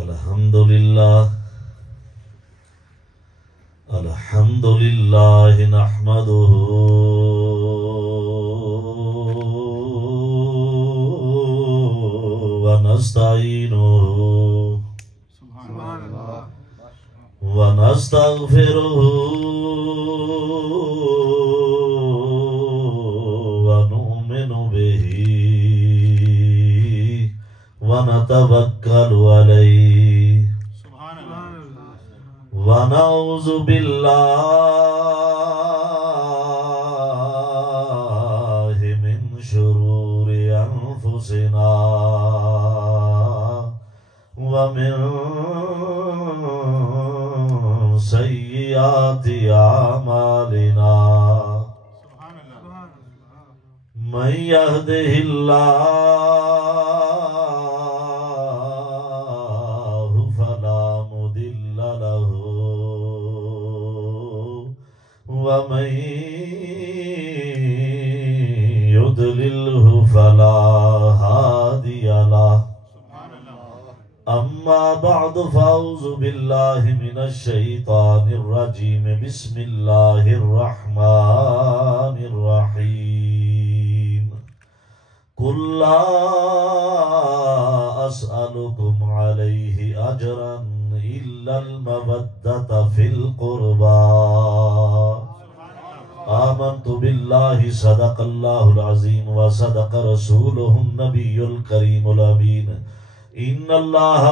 الحمد لله نحمده ونستعينه ونستغفره ونؤمن به ونتوكل عليه ونعوذ بالله من شرور أنفسنا ومن سيئات أعمالنا من يهده الله فلا مضل له ومن يضلله فلا هادي له أما بعد فأعوذ بالله من الشيطان الرجيم بسم الله الرحمن الرحيم قل لا أسألكم عليه أجرا إلا المودة في القربى آمنت بالله صدق الله العظيم وصدق رسوله النبي الكريم الأمين إن الله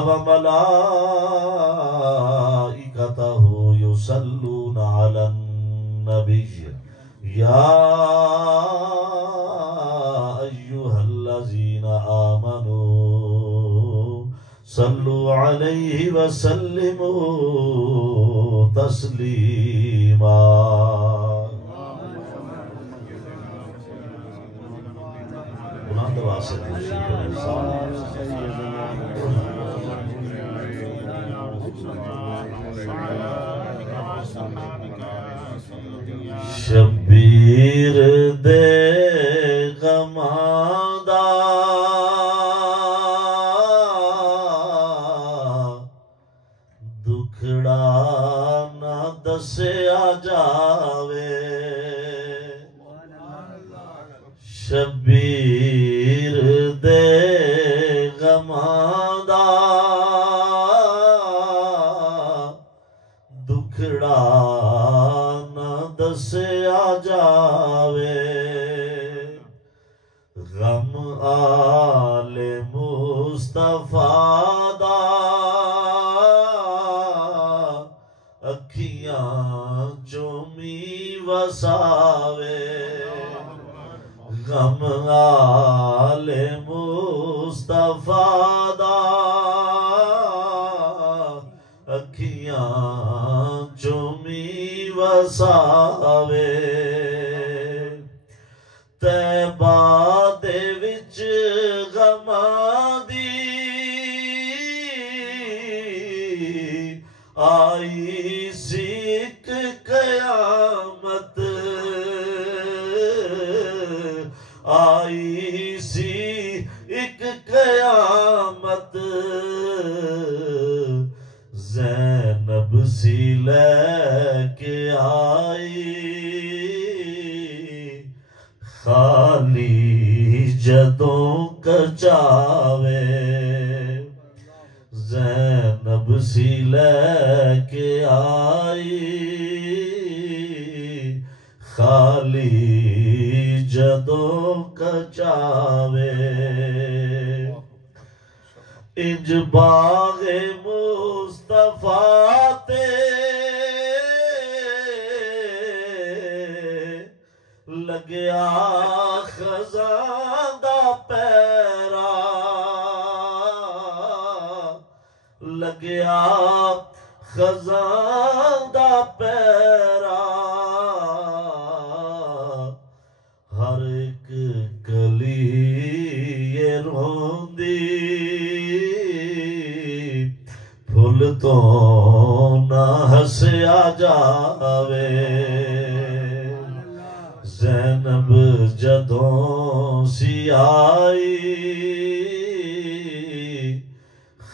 وملائكته يصلون على النبي يا أيها الذين آمنوا صلوا عليه وسلموا تسليما بلند آواز سے شبیر دے غمادا دکھڑا نہ دسیا جاوے شبیر دے غمادا دکھڑا نہ دسیا جاوے غم آل مصطفیٰ دا اکھیاں چومی وساوے غم آل مصطفیٰ دا اکھیاں چومی وساوے طیبہ دے وچ غماں دی آئی سی ایک قیامت آئی سی ایک قیامت زینب سی لے کے آئی خالی جدوں کچاوے زینب سی لے کے آئی خالی جدوں کچاوے انج باغ مصطفیٰ تے لگیا خزاں دا پیرا لگیا خزاں دا پیرا ہر ایک کلی یہ روندی پھول تو نہ ہسیا جاوے زینب جدوں سی آئی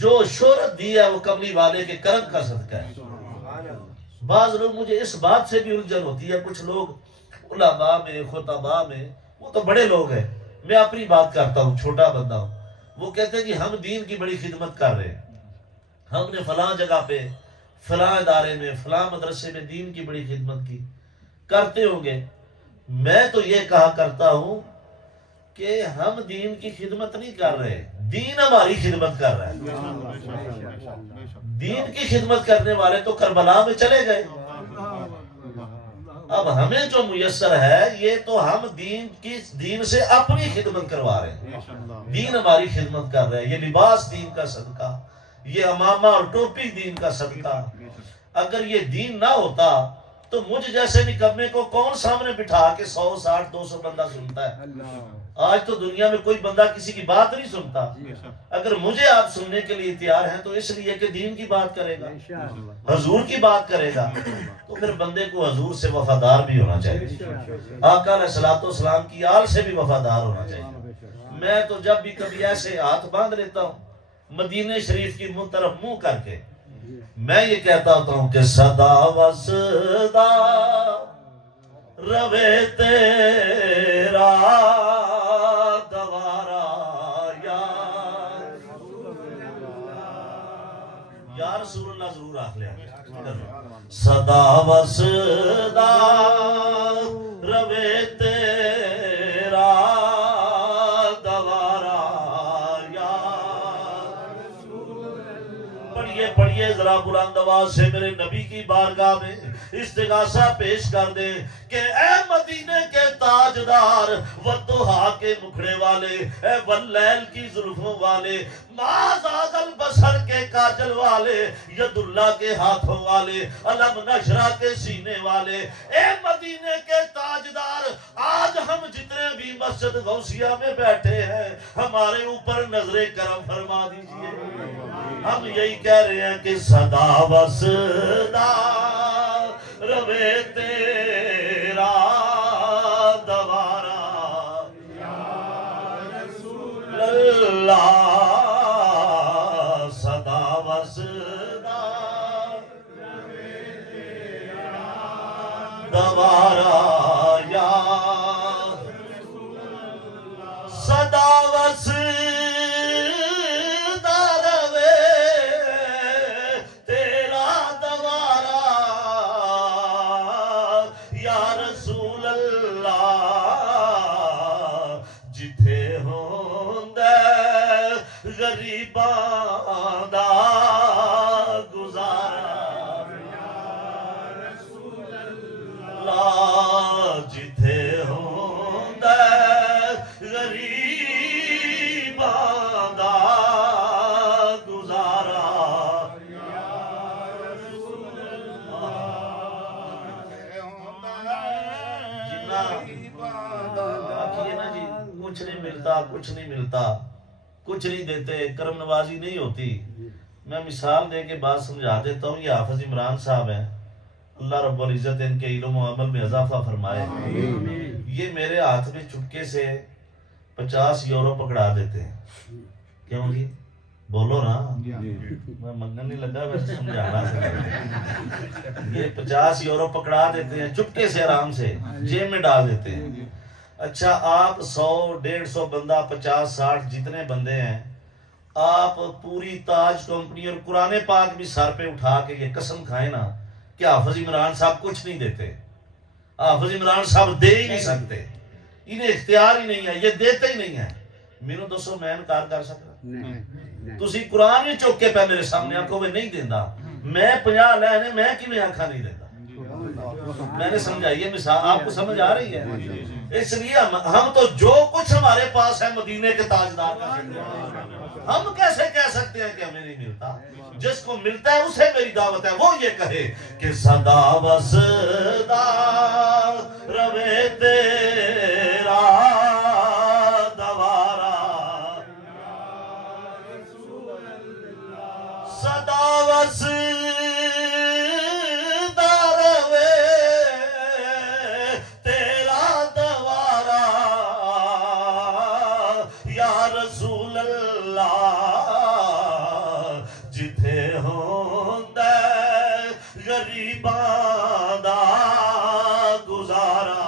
جو شہرت دی ہے وہ کملی والے کے کرم کا صدقہ ہے۔ بعض لوگ مجھے اس بات سے بھی الجھن ہوتی ہے، کچھ لوگ علماء میں خطباء میں، وہ تو بڑے لوگ ہیں، میں اپنی بات کرتا ہوں، چھوٹا بندہ ہوں، وہ کہتے ہیں کہ ہم دین کی بڑی خدمت کر رہے ہیں، ہم نے فلاں جگہ پہ فلاں ادارے میں فلاں مدرسے میں دین کی بڑی خدمت کی، کرتے ہوں گے۔ میں تو یہ کہا کرتا ہوں کہ ہم دین کی خدمت نہیں کر رہے، دین ہماری خدمت کر رہا ہے۔ دین کی خدمت کرنے والے تو کربلا میں چلے گئے، اب ہمیں جو میسر ہے یہ تو ہم دین سے اپنی خدمت کروا رہے ہیں، دین ہماری خدمت کر رہے ہیں۔ یہ لباس دین کا صدقہ، یہ امامہ اور ٹوپی دین کا صدقہ۔ اگر یہ دین نہ ہوتا تو مجھ جیسے نکمے کو کون سامنے بٹھا کے 100 60 200 بندہ سنتا ہے؟ آج تو دنیا میں کوئی بندہ کسی کی بات نہیں سنتا۔ اگر مجھے آپ سننے کے لیے تیار ہیں تو اس لیے کہ دین کی بات کرے گا، حضور کی بات کرے گا، تو پھر بندے کو حضور سے وفادار بھی ہونا چاہیے، آقا علیہ الصلوۃ والسلام کی آل سے بھی وفادار ہونا چاہیے۔ میں تو جب بھی کبھی ایسے ہاتھ باندھ لیتا ہوں مدینہ شریف کی طرف منہ کر کے، میں یہ کہتا ہوتا ہوں کہ صدا وسدا روے تیرا دوارا یا رسول اللہ ضرور آخ لیا، صدا وسدا روے تیرا دوارا یا پڑھیے ذرا بلند آواز سے میرے نبی کی بارگاہ میں استغاثہ پیش کر دے کہ اے مدینے کے تاجدار، والضحیٰ کے مکھڑے والے، اے واللیل کی زلفوں والے، ما زاغ البصر کے کاجل والے، ید اللہ کے ہاتھوں والے، علم نشرہ کے سینے والے، اے مدینے کے تاجدار، آج ہم جتنے بھی مسجد غوثیہ میں بیٹھے ہیں ہمارے اوپر نظر کرم فرما دیجئے۔ ہم یہی کہہ رہے ہیں کہ صدا وسدا روے تیرا دوارا یا رسول اللہ، صدا وسدا روے تیرا دوارا یا رسول اللہ، صدا وسدا غریباں دا گزارا یا رسول اللہ، جتھے ہوندا غریباں دا گزارا یا رسول اللہ، آخیے نا جی کچھ نہیں ملتا، کچھ نہیں ملتا، کچھ نہیں دیتے، کرم نوازی نہیں ہوتی۔ میں مثال دے کے بات سمجھا دیتا ہوں۔ یہ حافظ عمران صاحب ہیں، اللہ رب العزت ان کے علم و عمل میں اضافہ فرمائے۔ یہ میرے ہاتھ میں چٹکے سے 50 یورو پکڑا دیتے ہیں۔ کیوں جی بولو نا، میں منگن نہیں لگا، ویسے سمجھانا سے۔ یہ 50 یورو پکڑا دیتے ہیں چٹکے سے، آرام سے جیب میں ڈال دیتے ہیں۔ اچھا آپ 100 150 بندہ 50 60 جتنے بندے ہیں، آپ پوری تاج کمپنی اور قرآن پاک بھی سر پہ اٹھا کے یہ قسم کھائیں نا کہ حافظ عمران صاحب کچھ نہیں دیتے، حافظ عمران صاحب دے ہی نہیں سکتے، انہیں اختیار ہی نہیں ہے، یہ دیتے ہی نہیں ہے۔ مینوں دسو میں انکار کر سکتا؟ تسی قرآن ہی چوک کے پہ میرے سامنے آنکھوں میں نہیں دینا، میں 50 لینے میں کیوں آنکھا نہیں دیتا؟ میں نے سمجھائی ہے مثال، آپ کو سمجھ آ رہی ہے؟ اس لیے ہم تو جو کچھ ہمارے پاس ہے مدینے کے تاجدار کا، ہم کیسے کہہ سکتے ہیں کہ ہمیں نہیں ملتا؟ جس کو ملتا ہے اسے میری دعوت ہے، وہ یہ کہے کہ صدا وسدا روے تیرا دوارا، صدا وسدا جتھے ہوندے غریباں دا گزارا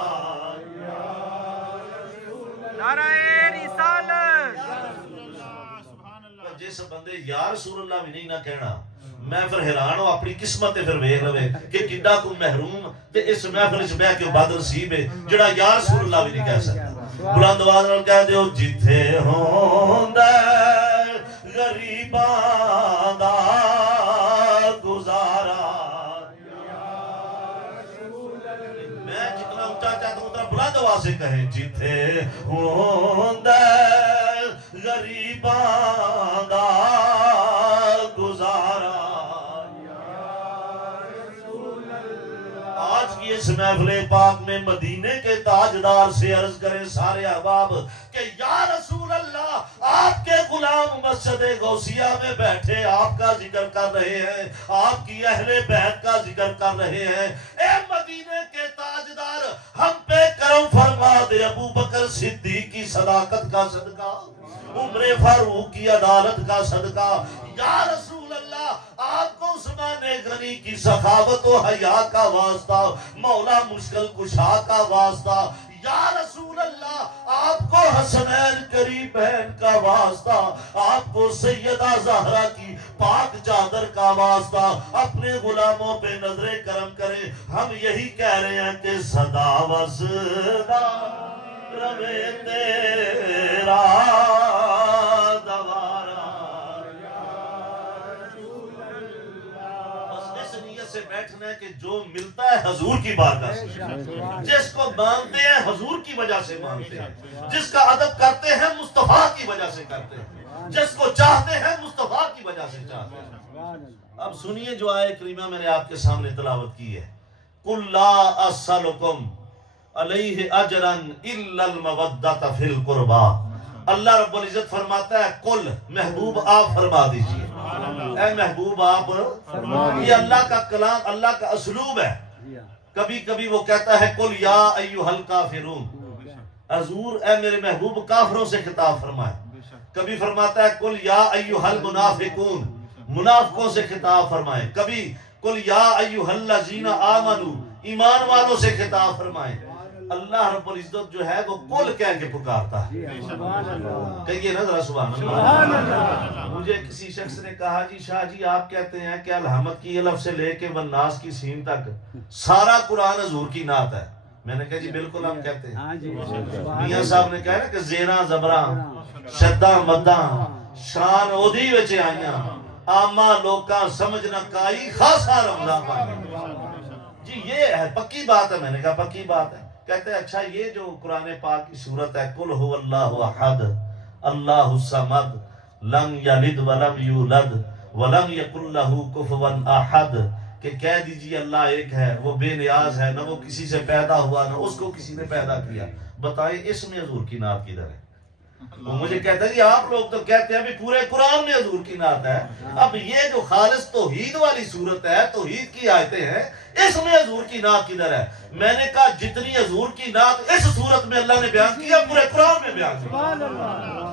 نعرہ رسالت جس بندے یا رسول اللہ بھی نہیں نہ کہنا میں پھر حیران ہوں اپنی قسمت پھر ویکھ لوے کہ کڈا کو محروم تے اس محفل وچ بیٹھ کے بد نصیب ہے جڑا یا رسول اللہ بھی نہیں کہہ سکتا بلند آواز نال کہہ دیو جتھے ہوندے غریباں دا گزارا میں جتنا اونچا چاہتا ہوں اتنا بلند آواز سے کہیں جتھے ہوندے غریباں دا گزارا آج کی اس محفل پاک میں مدینے کے تاجدار سے عرض کریں سارے احباب کہ یا رسول اللہ آپ کے غلام مسجد غوثیہ میں بیٹھے آپ کا ذکر کر رہے ہیں آپ کی اہل بیت کا ذکر کر رہے ہیں اے مدینے کے تاجدار ہم پہ کرم فرما دے ابو بکر صدیق کی صداقت کا صدقہ عمر فاروق کی عدالت کا صدقہ یا رسول اللہ آپ کو عثمان غنی کی سخاوت و حیا کا واسطہ مولا مشکل کشا کا واسطہ یا رسول اللہ آپ کو حسنین قریبین کا واسطہ آپ کو سیدہ زہرا کی پاک چادر کا واسطہ اپنے غلاموں پہ نظر کرم کریں ہم یہی کہہ رہے ہیں کہ صدا وصدا روے تیرا دوارا بس اس نیت سے بیٹھنا ہے کہ جو ملتا ہے حضور کی بارگاہ سے جس کو مانتے ہیں حضور کی وجہ سے مانتے ہیں جس کا ادب کرتے ہیں مصطفیٰ کی وجہ سے کرتے ہیں جس کو چاہتے ہیں مصطفیٰ کی وجہ سے چاہتے ہیں اب سنیے جو آیت کریمہ میں نے آپ کے سامنے تلاوت کی ہے قُلْ لَا أَسْأَلُكُمْ علیہ اجرن الا المودۃ فی القربى اللہ رب العزت فرماتا ہے قل محبوب آپ فرما دیجئے اے محبوب آپ یہ اللہ کا کلام اللہ کا اسلوب ہے کبھی کبھی وہ کہتا ہے قل یا ایھا الکافرون حضور اے میرے محبوب کافروں سے خطاب فرمائے کبھی فرماتا ہے قل یا ایھا المنافقون منافقوں سے خطاب فرمائے کبھی قل یا ایھا الذین آمنوا ایمان والوں سے خطاب فرمائے اللہ رب العزت جو ہے وہ قل کہہ کے پکارتا ہے کہیے نا ذرا سبحان اللہ مجھے کسی شخص نے کہا جی شاہ جی آپ کہتے ہیں کہ الحمد کی الف سے لے کے والناس کی سین تک سارا قرآن حضور کی نعت ہے میں نے کہا جی بالکل ہم کہتے ہیں میاں صاحب نے کہا نا کہ زیراں زبراں شداں مداں شان اودی وچ آئیاں آما لوکاں سمجھنا کائی خاصا رمضان پائی جی یہ ہے پکی بات ہے میں نے کہا پکی بات ہے کہتے ہیں اچھا یہ جو قرآن پاک کی صورت ہے قل هو اللہ احد اللہ الصمد لم یلد ولم یولد ولم یکن له کفوا احد کہ کہہ دیجئے اللہ ایک ہے وہ بے نیاز ہے نہ وہ کسی سے پیدا ہوا نہ اس کو کسی نے پیدا کیا بتائیں اس میں حضور کی نعت کدھر ہے وہ مجھے کہتا ہے جی آپ لوگ تو کہتے ہیں بھی پورے قرآن میں حضور کی نعت ہے اب یہ جو خالص توحید والی صورت ہے توحید کی آیتیں ہیں اس میں حضور کی نعت کدھر ہے میں نے کہا جتنی حضور کی نعت اس صورت میں اللہ نے بیان کیا پورے قرآن میں بیان کیا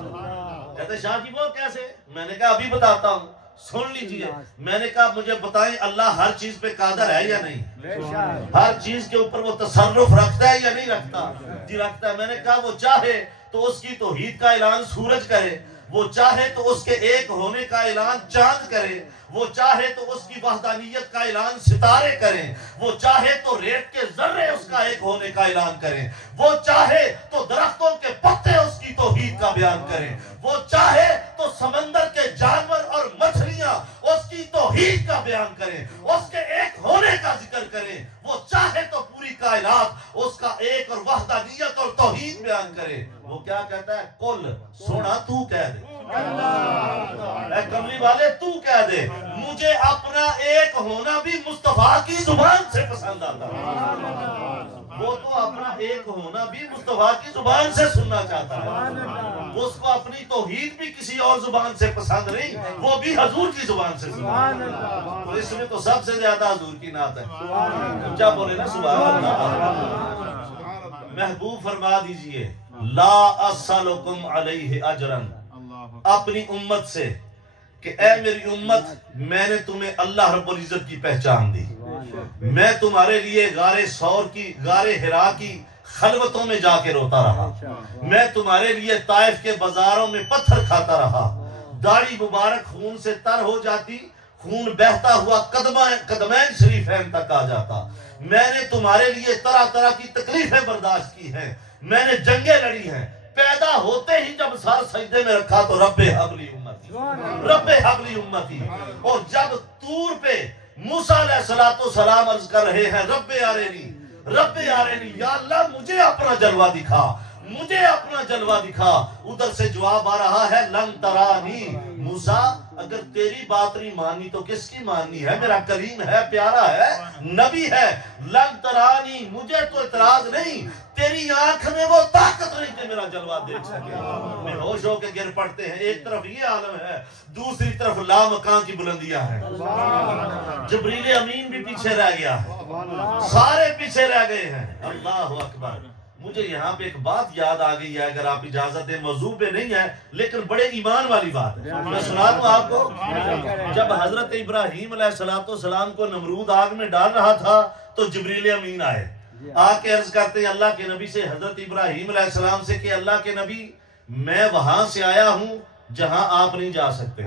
کہتے شاہ جی وہ کیسے میں نے کہا ابھی بتاتا ہوں سن لیجئے میں نے کہا مجھے بتائیں اللہ ہر چیز پہ قادر ہے یا نہیں ہر چیز کے اوپر وہ تصرف رکھتا ہے یا نہیں رکھتا جی رکھتا ہے میں نے کہا وہ چاہے تو اس کی توحید کا اعلان سورج کرے وہ چاہے تو اس کے ایک ہونے کا اعلان چاند کرے وہ چاہے تو اس کی وحدانیت کا اعلان ستارے کریں وہ چاہے تو ریت کے ذرے اس کا ایک ہونے کا اعلان کریں وہ چاہے تو درختوں کے پتے اس کی توحید کا بیان کریں وہ چاہے تو سمندر کے جانور اور مچھلیاں اس کی توحید کا بیان کریں اس کے ایک ہونے کا ذکر کریں وہ چاہے تو پوری کائنات اس کا ایک اور وحدانیت اور توحید بیان کرے وہ کیا کہتا ہے قل سونا تو کہہ دے اے کملی والے تو کہہ دے مجھے اپنا ایک ہونا بھی مصطفیٰ کی زبان سے پسند آتا وہ تو اپنا ایک ہونا بھی مصطفیٰ کی زبان سے سننا چاہتا ہے اس کو اپنی توحید بھی کسی اور زبان سے پسند نہیں وہ بھی حضور کی زبان سے تو اس میں تو سب سے زیادہ حضور کی نعت ہے کیا بولے نا سبحان اللہ محبوب فرما دیجئے لا اسالکم علیہ اجرا اپنی امت سے کہ اے میری امت میں نے تمہیں اللہ رب العزت کی پہچان دی، میں تمہارے لیے غار ثور کی، غار حرا کی خلوتوں میں جا کے روتا رہا، میں تمہارے لیے طائف کے بازاروں میں پتھر کھاتا رہا، داڑھی مبارک خون سے تر ہو جاتی، خون بہتا ہوا قدمین شریفین تک آ جاتا، میں نے تمہارے لیے طرح طرح کی تکلیفیں برداشت کی ہیں، میں نے جنگیں لڑی ہیں، پیدا ہوتے ہی جب سر سجدے میں رکھا تو رب حبلی امتی، رب حبلی امتی، اور جب طور پہ موسیٰ علیہ السلام عرض کر رہے ہیں رب آرینی، رب آرینی، یا اللہ مجھے اپنا جلوہ دکھا، مجھے اپنا جلوہ دکھا، ادھر سے جواب آ رہا ہے لن ترانی، موسیٰ اگر تیری بات نہیں مانی تو کس کی ماننی ہے؟ میرا کریم ہے، پیارا ہے، نبی ہے، لن ترانی، مجھے تو اعتراض نہیں، تیری آنکھ میں وہ طاقت نہیں کہ میرا جلوہ دیکھ سکے، میں ہوش ہو کے گر پڑتے ہیں، ایک طرف یہ عالم ہے، دوسری طرف لامکان کی بلندیاں ہیں، جبریل امین بھی پیچھے رہ گیا ہے، سارے پیچھے رہ گئے ہیں، اللہ اکبر۔ مجھے یہاں پہ ایک بات یاد آ گئی ہے، اگر آپ اجازت دیں، موضوع پہ نہیں ہے لیکن بڑے ایمان والی بات ہے، میں سنا دوں آپ کو۔ جب حضرت ابراہیم علیہ السلام کو نمرود آگ میں ڈال رہا تھا تو جبریل امین آئے، آ کے عرض کرتے ہیں اللہ کے نبی سے، حضرت ابراہیم علیہ السلام سے کہ اللہ کے نبی میں وہاں سے آیا ہوں جہاں آپ نہیں جا سکتے،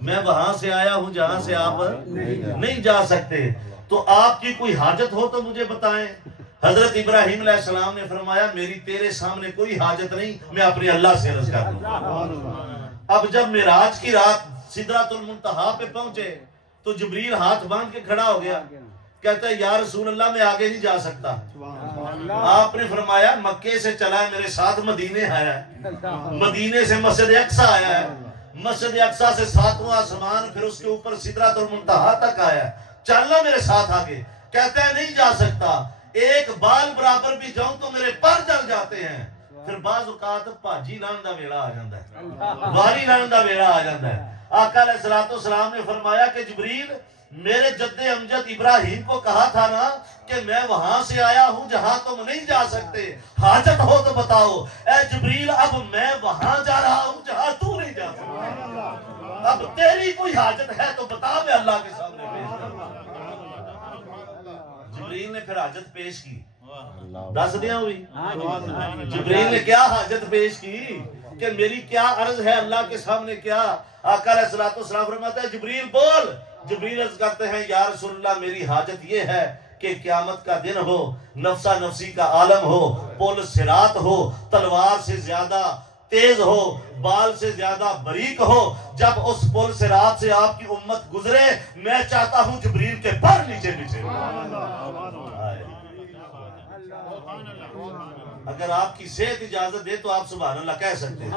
میں وہاں سے آیا ہوں جہاں سے آپ نہیں جا سکتے، تو آپ کی کوئی حاجت ہو تو مجھے بتائیں۔ حضرت ابراہیم علیہ السلام نے فرمایا میری تیرے سامنے کوئی حاجت نہیں، میں اپنے اللہ سے عرض کر دوں۔ اب جب معراج کی رات سدرۃ المنتہا پہ پہنچے تو جبریل ہاتھ باندھ کے کھڑا ہو گیا، کہتا ہے یا رسول اللہ میں آگے نہیں جا سکتا۔ آپ نے فرمایا مکے سے چلا ہے میرے ساتھ مدینے آیا ہے، مدینے سے مسجد اقصیٰ آیا ہے، مسجد اقصیٰ سے 7واں آسمان، پھر اس کے اوپر سدرۃ المنتہا تک آیا ہے، چلنا میرے ساتھ آگے۔ کہتا ہے نہیں جا سکتا، ایک بال برابر بھی جاؤں تو میرے پر جل جاتے ہیں۔ پھر بعض اوقات پاجی لان دا ویلا آ جاتا ہے، واری لان دا ویلا آ جاتا ہے۔ آقا علیہ السلام نے فرمایا کہ جبریل میرے جد امجد ابراہیم کو کہا تھا نا کہ میں وہاں سے آیا ہوں جہاں تم نہیں جا سکتے، حاجت ہو تو بتاؤ۔ اے جبریل اب میں وہاں جا رہا ہوں جہاں تو نہیں جا سکتا، اب تیری کوئی حاجت ہے تو بتا، میں اللہ کے سامنے پیش کروں۔ جبریل نے پھر حاجت پیش کی، دس دیا ہوئی، جبریل نے کیا حاجت پیش کی کہ میری کیا عرض ہے اللہ کے سامنے، کیا؟ آقا علیہ السلام فرماتا ہے جبریل بول۔ جبریل عرض کرتے ہیں یا رسول اللہ میری حاجت یہ ہے کہ قیامت کا دن ہو، نفسا نفسی کا عالم ہو، پل صراط ہو، تلوار سے زیادہ تیز ہو، بال سے زیادہ باریک ہو، جب اس پل صراط سے آپ کی امت گزرے میں چاہتا ہوں جبریل کے پر نیچے نیچے۔ اگر آپ کی صحت اجازت دے تو آپ سبحان اللہ کہہ سکتے ہیں۔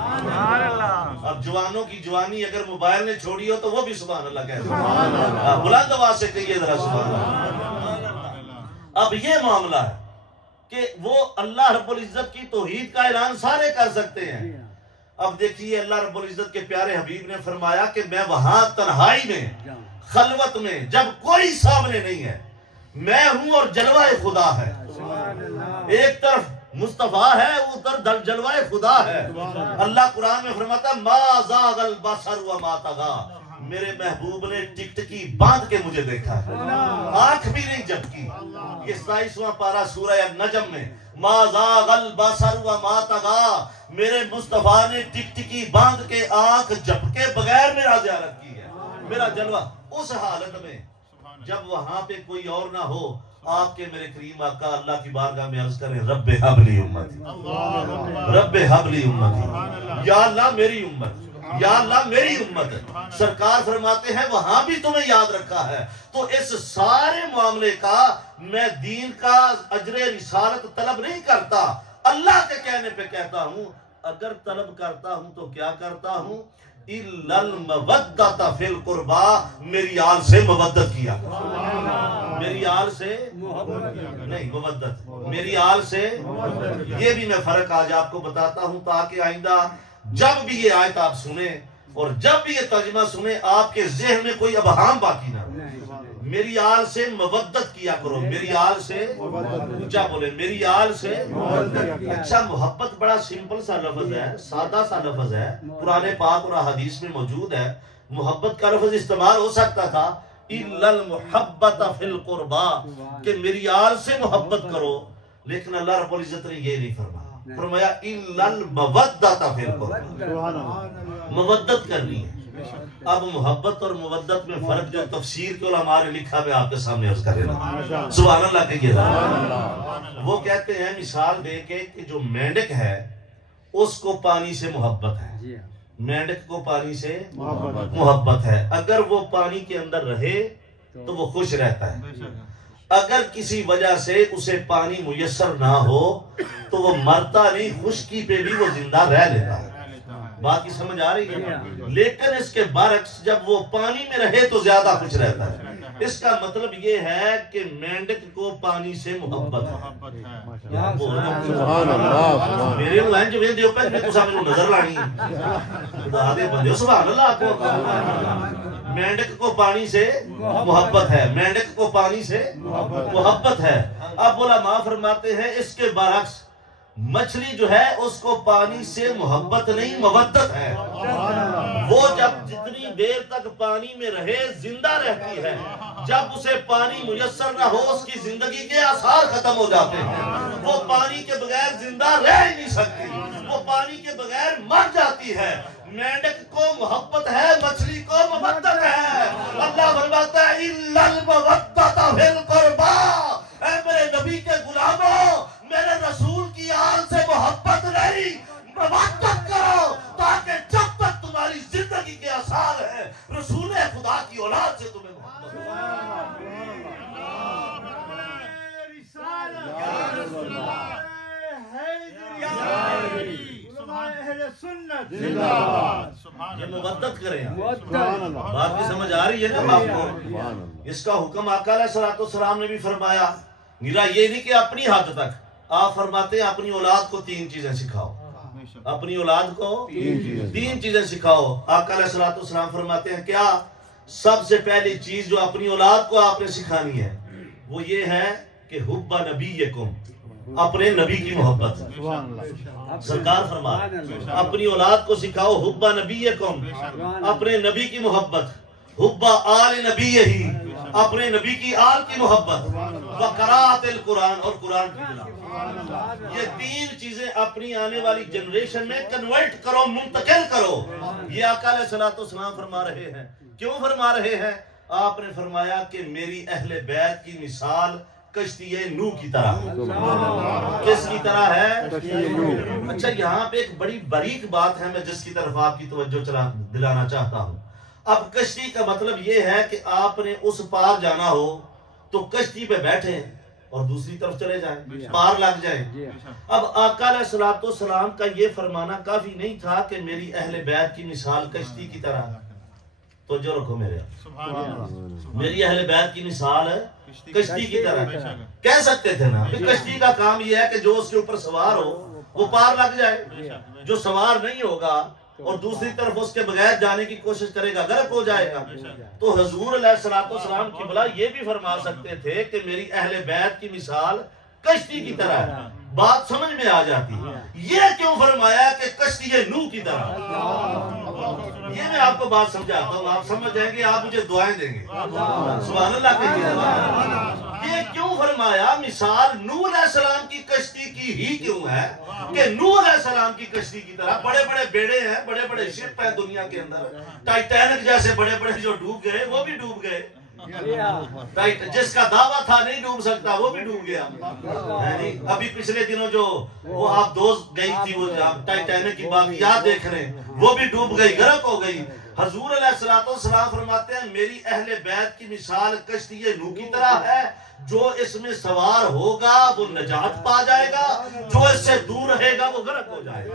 اب جوانوں کی جوانی اگر موبائل نے چھوڑی ہو تو وہ بھی سبحان اللہ کہہ سکتے ہیں، بلند آواز سے کہیے ذرا سبحان اللہ۔ اب یہ معاملہ ہے کہ وہ اللہ رب العزت کی توحید کا اعلان سارے کر سکتے ہیں۔ اب دیکھیے اللہ رب العزت کے پیارے حبیب نے فرمایا کہ میں وہاں تنہائی میں، خلوت میں، جب کوئی سامنے نہیں ہے، میں ہوں اور جلوہ خدا ہے، ایک طرف مصطفیٰ ہے ادھر جلوہ خدا ہے۔ اللہ قرآن میں فرماتا ہے ما زاغ البصر وما طغى، میرے محبوب نے ٹکٹکی باندھ کے مجھے دیکھا ہے، آنکھ بھی نہیں جھپکی۔ یہ 27واں پارہ سورہ النجم میں ما زاغ البصر وما طغى، میرے مصطفیٰ نے ٹکٹکی باندھ کے آنکھ جھپکے بغیر میرا زیارت کی ہے، میرا جلوہ۔ اس حالت میں جب وہاں پہ کوئی اور نہ ہو، آپ کے میرے کریم آقا اللہ کی بارگاہ میں عرض کریں رب حبلی امتی، رب حبلی امتی، یا اللہ میری امت، یا اللہ میری امت۔ سرکار فرماتے ہیں وہاں بھی تمہیں یاد رکھا ہے، تو اس سارے معاملے کا میں دین کا اجر رسالت طلب نہیں کرتا، اللہ کے کہنے پہ کہتا ہوں، اگر طلب کرتا ہوں تو کیا کرتا ہوں؟ اِلَّا الْمَوَدَّةَ فِي الْقُرْبَى، میری آل سے مودت کیا، میری آل سے نہیں مودت، میری آل سے۔ یہ بھی میں فرق آج آپ کو بتاتا ہوں تاکہ آئندہ جب بھی یہ آیت آپ سنیں اور جب بھی یہ ترجمہ سنیں آپ کے ذہن میں کوئی ابہام باقی نہ ہو۔ میری آل سے مودت کیا کرو، میری آل سے، اونچا بولے، میری آل سے۔ اچھا محبت بڑا سمپل سا لفظ ہے، سادہ سا لفظ ہے، قرآن پاک اور حدیث میں موجود ہے، محبت کا لفظ استعمال ہو سکتا تھا اِلَّا الْمُحَبَّةَ فِي الْقُرْبَى کہ میری آل سے محبت کرو، لیکن اللہ رب العزت نے یہ نہیں فرمایا، فرمایا اِلَّا الْمَوَدَّةَ فِي الْقُرْبَى، مودت کرنی ہے۔ اب محبت اور مودت میں فرق جو تفسیر کے علماء نے لکھا میں آپ کے سامنے عرض کر رہا ہوں، سبحان اللہ کہیے گا۔ وہ کہتے ہیں مثال دے کے کہ جو مینڈک ہے اس کو پانی سے محبت ہے، مینڈک کو پانی سے محبت ہے، اگر وہ پانی کے اندر رہے تو وہ خوش رہتا ہے، اگر کسی وجہ سے اسے پانی میسر نہ ہو تو وہ مرتا نہیں، خشکی پہ بھی وہ زندہ رہ لیتا ہے۔ بات کی سمجھ آ رہی ہے؟ لیکن اس کے برعکس جب وہ پانی میں رہے تو زیادہ خوش رہتا ہے۔ اس کا مطلب یہ ہے کہ مینڈک کو پانی سے محبت ہے۔ میرے لائن جو وین دیو پہ میں کو سامنے نظر لانی آدھے بندے سبحان اللہ کو مینڈک کو پانی سے محبت ہے، مینڈک کو پانی سے محبت ہے۔ اب علماء فرماتے ہیں اس کے برعکس مچھلی جو ہے اس کو پانی سے محبت نہیں مودت ہے، وہ جب جتنی دیر تک پانی میں رہے زندہ رہتی ہے، جب اسے پانی میسر نہ ہو اس کی زندگی کے آثار ختم ہو جاتے ہیں، وہ پانی کے بغیر زندہ رہ ہی نہیں سکتی، وہ پانی کے بغیر مر جاتی ہے۔ مینڈک کو محبت ہے، مچھلی کو مودت ہے۔ اللہ فرماتا ہے اِلَّا الْمَوَدَّةَ فِي الْقُرْبَى، اے میرے نبی کے غلاموں میرے رسول کی آل سے محبت نہیں مودت کرو، تاکہ جب تک تمہاری زندگی کے آثار ہیں رسول خدا کی اولاد سے تمہیں محبت یہ مودت کریں۔ بات کی سمجھ آ رہی ہے نا آپ کو؟ اس کا حکم آقا علیہ السلام نے بھی فرمایا، میرا یہ نہیں کہ اپنی حد تک، آپ فرماتے ہیں اپنی اولاد کو تین چیزیں سکھاؤ، اپنی اولاد کو تین چیزیں سکھاؤ۔ آقا علیہ السلام فرماتے ہیں کیا؟ سب سے پہلی چیز جو اپنی اولاد کو آپ نے سکھانی ہے وہ یہ ہے کہ حب نبیکم، اپنے نبی کی محبت۔ سرکار فرماتے ہیں اپنی اولاد کو سکھاؤ حب نبیکم، اپنے نبی کی محبت، حب آل نبی ہی، اپنے نبی کی آل کی محبت، وقراءت القرآن، اور قرآن کی تلاوت۔ یہ تین چیزیں اپنی آنے والی جنریشن میں کنورٹ کرو، منتقل کرو۔ یہ آقا علیہ السلام فرما رہے ہیں۔ کیوں فرما رہے ہیں؟ آپ نے فرمایا کہ میری اہل بیت کی مثال کشتی نوح کی طرح، کس کی طرح ہے؟ اچھا یہاں پہ ایک بڑی باریک بات ہے، میں جس کی طرف آپ کی توجہ دلانا چاہتا ہوں۔ اب کشتی کا مطلب یہ ہے کہ آپ نے اس پار جانا ہو تو کشتی پہ بیٹھیں اور دوسری طرف چلے جائیں، پار لگ جائیں۔ اب آقا علیہ السلام کا یہ فرمانا کافی نہیں تھا کہ میری اہل بیت کی مثال کشتی کی طرح، تو جو رکھو میرے میری اہل بیت کی مثال کشتی کی طرح کہہ سکتے تھے نا۔ کشتی کا کام یہ ہے کہ جو اس کے اوپر سوار ہو وہ پار لگ جائے، جو سوار نہیں ہوگا اور دوسری طرف اس کے بغیر جانے کی کوشش کرے گا غرق ہو جائے گا۔ تو حضور علیہ السلام کی بلا یہ بھی فرما سکتے تھے کہ میری اہل بیت کی مثال کشتی کی طرح ہے، بات سمجھ میں آ جاتی ہے۔ یہ کیوں فرمایا کہ کشتی نوح کی طرح؟ یہ میں آپ کو بات سمجھاتا ہوں، آپ سمجھ جائیں گے، آپ مجھے دعائیں دیں گے، سبحان اللہ کہیے۔ یہ کیوں فرمایا مثال نوح علیہ السلام کی کشتی کی ہی کیوں ہے کہ نوح علیہ السلام کی کشتی کی طرح بڑے بڑے بیڑے ہیں، بڑے بڑے شپ ہیں دنیا کے اندر، ٹائٹینک جیسے بڑے بڑے جو ڈوب گئے وہ بھی ڈوب گئے، جس کا دعویٰ تھا نہیں ڈوب سکتا وہ بھی ڈوب گیا۔ ابھی پچھلے دنوں جو وہ آپ دوست گئی تھی وہ ٹائٹینک کی باقیات دیکھ رہے ہیں، وہ بھی ڈوب گئی، غرق ہو گئی۔ حضور علیہ السلام فرماتے ہیں میری اہل بیت کی مثال کشتی نوح کی طرح ہے، جو اس میں سوار ہوگا وہ نجات پا جائے گا، جو اس سے دور رہے گا وہ غرق ہو جائے گا۔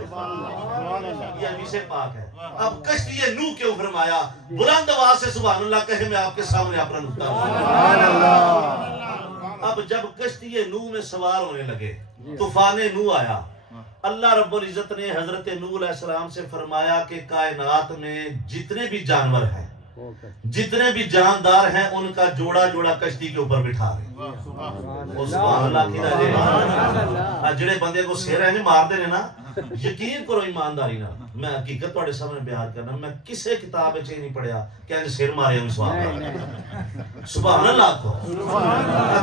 یہ حدیث پاک ہے۔ اب کشتی نوح کیوں فرمایا؟ بلند آواز سے سبحان اللہ کہے، میں آپ کے سامنے اپنا نقطہ اب جب کشتی نوح میں سوار ہونے لگے، طوفان نوح آیا، اللہ رب العزت نے حضرت نوح علیہ السلام سے فرمایا کہ کائنات میں جتنے بھی جانور ہیں، جتنے بھی جاندار ہیں، ان کا جوڑا جوڑا کشتی کے اوپر بٹھا رہے۔ سبحان اللہ کی راجے جڑے بندے کو سیر ہیں مار دے نا، یقین کرو ایمانداری نہ میں حقیقت تواڈے سامنے بیان کرنا میں کسے کتاب وچ نہیں پڑھیا کہ انج سر مارے ہم سواب سبحان اللہ کو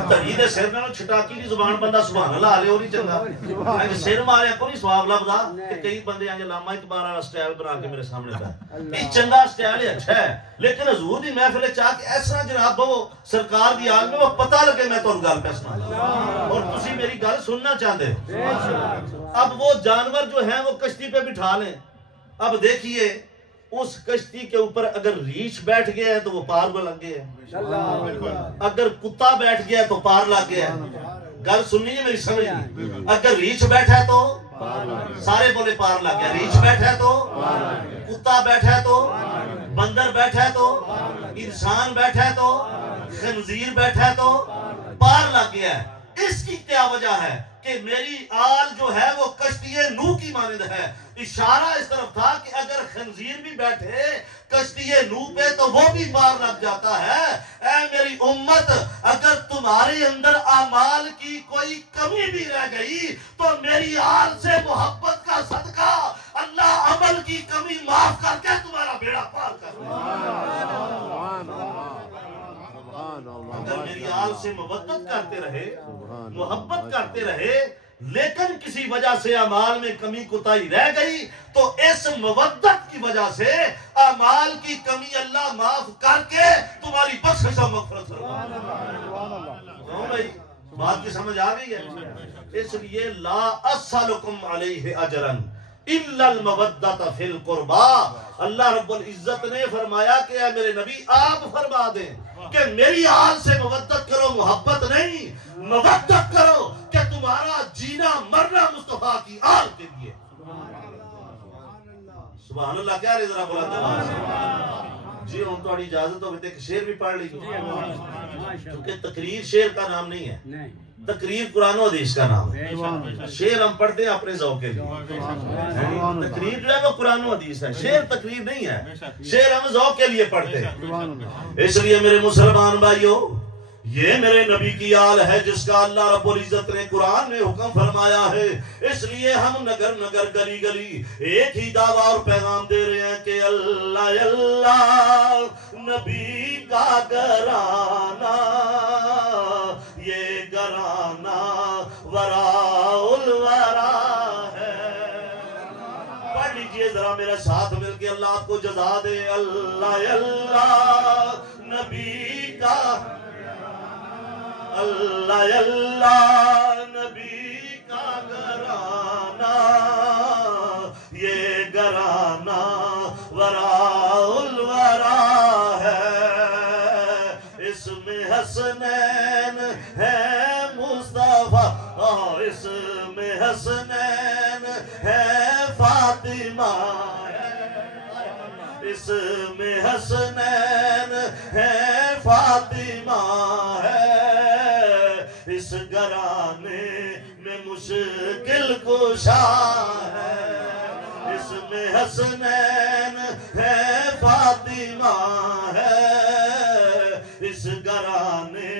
تری دے سر نال چھٹاکی دی زبان بندہ سبحان اللہ لے او نہیں چنگا انج سر مارے کو نہیں سواب لبدا کہ کئی بندے انج علامہ اقبال والا سٹائل بنا کے میرے سامنے پہ یہ چنگا سٹائل ہے اچھا ہے لیکن حضور دی محفل چاہ کے اس طرح جناب وہ سرکار دی آگ میں وہ پتہ لگے میں تانوں گل پہ سنا اور تسی میری گل سننا چاہتے ہو اب وہ جانور جو ہیں وہ کشتی پہ بٹھا لیں اب دیکھیے اس کشتی کے اوپر اگر ریچھ بیٹھ گیا ہے تو وہ پار کو لگ گیا ہے اگر کتا بیٹھ گیا ہے تو پار لگ گیا ہے گل سننی ہے میری سمجھ اگر ریچھ بیٹھا ہے تو سارے بولے پار لگ گیا ریچھ بیٹھا ہے تو کتا بیٹھا ہے تو بندر بیٹھا ہے تو انسان بیٹھا ہے تو خنزیر بیٹھا ہے تو پار لگ گیا ہے اس کی کیا وجہ ہے کہ میری آل جو ہے وہ کشتی نوح کی مانند ہے اشارہ اس طرف تھا کہ اگر خنزیر بھی بیٹھے کشتی نوح پہ تو وہ بھی پار لگ جاتا ہے اے میری امت اگر تمہارے اندر اعمال کی کوئی کمی بھی رہ گئی تو میری آل سے محبت کا صدقہ اللہ عمل کی کمی معاف کر کے تمہارا بیڑا پار کر اگر میری آل سے محبت کرتے رہے محبت کرتے رہے لیکن کسی وجہ سے اعمال میں کمی کوتاہی رہ گئی تو اس مودت کی وجہ سے اعمال کی کمی اللہ معاف کر کے تمہاری بخشش و مغفرت بھائی بات کی سمجھ آ گئی ہے اس لیے لا اسالکم علیہ اجرا الا المودۃ فی القربا اللہ رب العزت نے فرمایا کہ اے میرے نبی آپ فرما دیں کہ میری آل سے مودت کرو محبت نہیں مودت کرو کہ تمہارا جینا مرنا مصطفیٰ کی آل کے لیے سبحان اللہ کیا رہے ذرا بلند جی ہم تو اجازت ہو کہ شعر بھی پڑھ لیجیے کیونکہ تقریر شعر کا نام نہیں ہے تقریر قرآن و حدیث کا نام ہے شعر ہم پڑھتے ہیں اپنے ذوق کے لیے تقریر جو ہے وہ قرآن و حدیث ہے شعر تقریر نہیں ہے شعر ہم ذوق کے لیے پڑھتے ہیں اس لیے میرے مسلمان بھائیوں یہ میرے نبی کی آل ہے جس کا اللہ رب العزت نے قرآن میں حکم فرمایا ہے اس لیے ہم نگر نگر گلی گلی ایک ہی دعویٰ اور پیغام دے رہے ہیں کہ اللہ اللہ نبی کا گھرانہ یہ گھرانہ وراء الورا ہے پڑھ لیجئے ذرا میرے ساتھ مل کے اللہ آپ کو جزا دے اللہ اللہ نبی کا اللہ اللہ نبی کا گھرانہ یہ گھرانہ وراء الورا ہے اس میں حسنین ہے مصطفیٰ اس میں حسنین ہے فاطمہ اس میں حسنین ہے فاطمہ ہے اس گھرانے میں مشکل کشا ہے اس میں حسنین ہے فاطمہ ہے اس گھرانے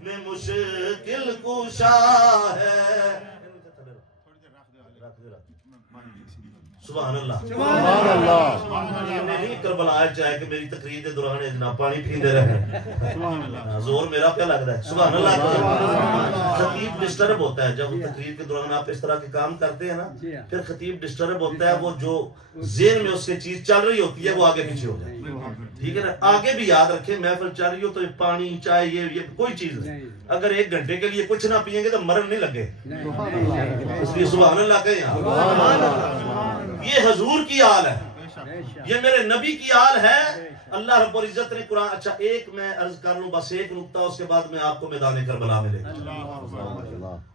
میں مشکل کشا ہے سبحان اللہ سبحان اللہ نہیں کربلا چاہے کہ میری تقریر دے دوران جناب پانی پیندے رہے زور میرا کیا لگ رہا ہے سبحان اللہ خطیب ڈسٹرب ہوتا ہے جب تقریر کے دوران آپ اس طرح کے کام کرتے ہیں نا پھر خطیب ڈسٹرب ہوتا ہے وہ جو ذہن میں اس کے چیز چل رہی ہوتی ہے وہ آگے پیچھے ہو جائے ٹھیک ہے نا آگے بھی یاد رکھیں محفل چل رہی ہو تو پانی چائے یہ کوئی چیز نہیں اگر ایک گھنٹے کے لیے کچھ نہ پیئیں گے تو مرن نہیں لگے اس لیے سبحان اللہ کہیں یہ حضور کی آل ہے یہ میرے نبی کی آل ہے اللہ رب العزت نے قرآن اچھا ایک میں عرض کر لوں بس ایک نکتہ اس کے بعد میں آپ کو میدان کربلا ملے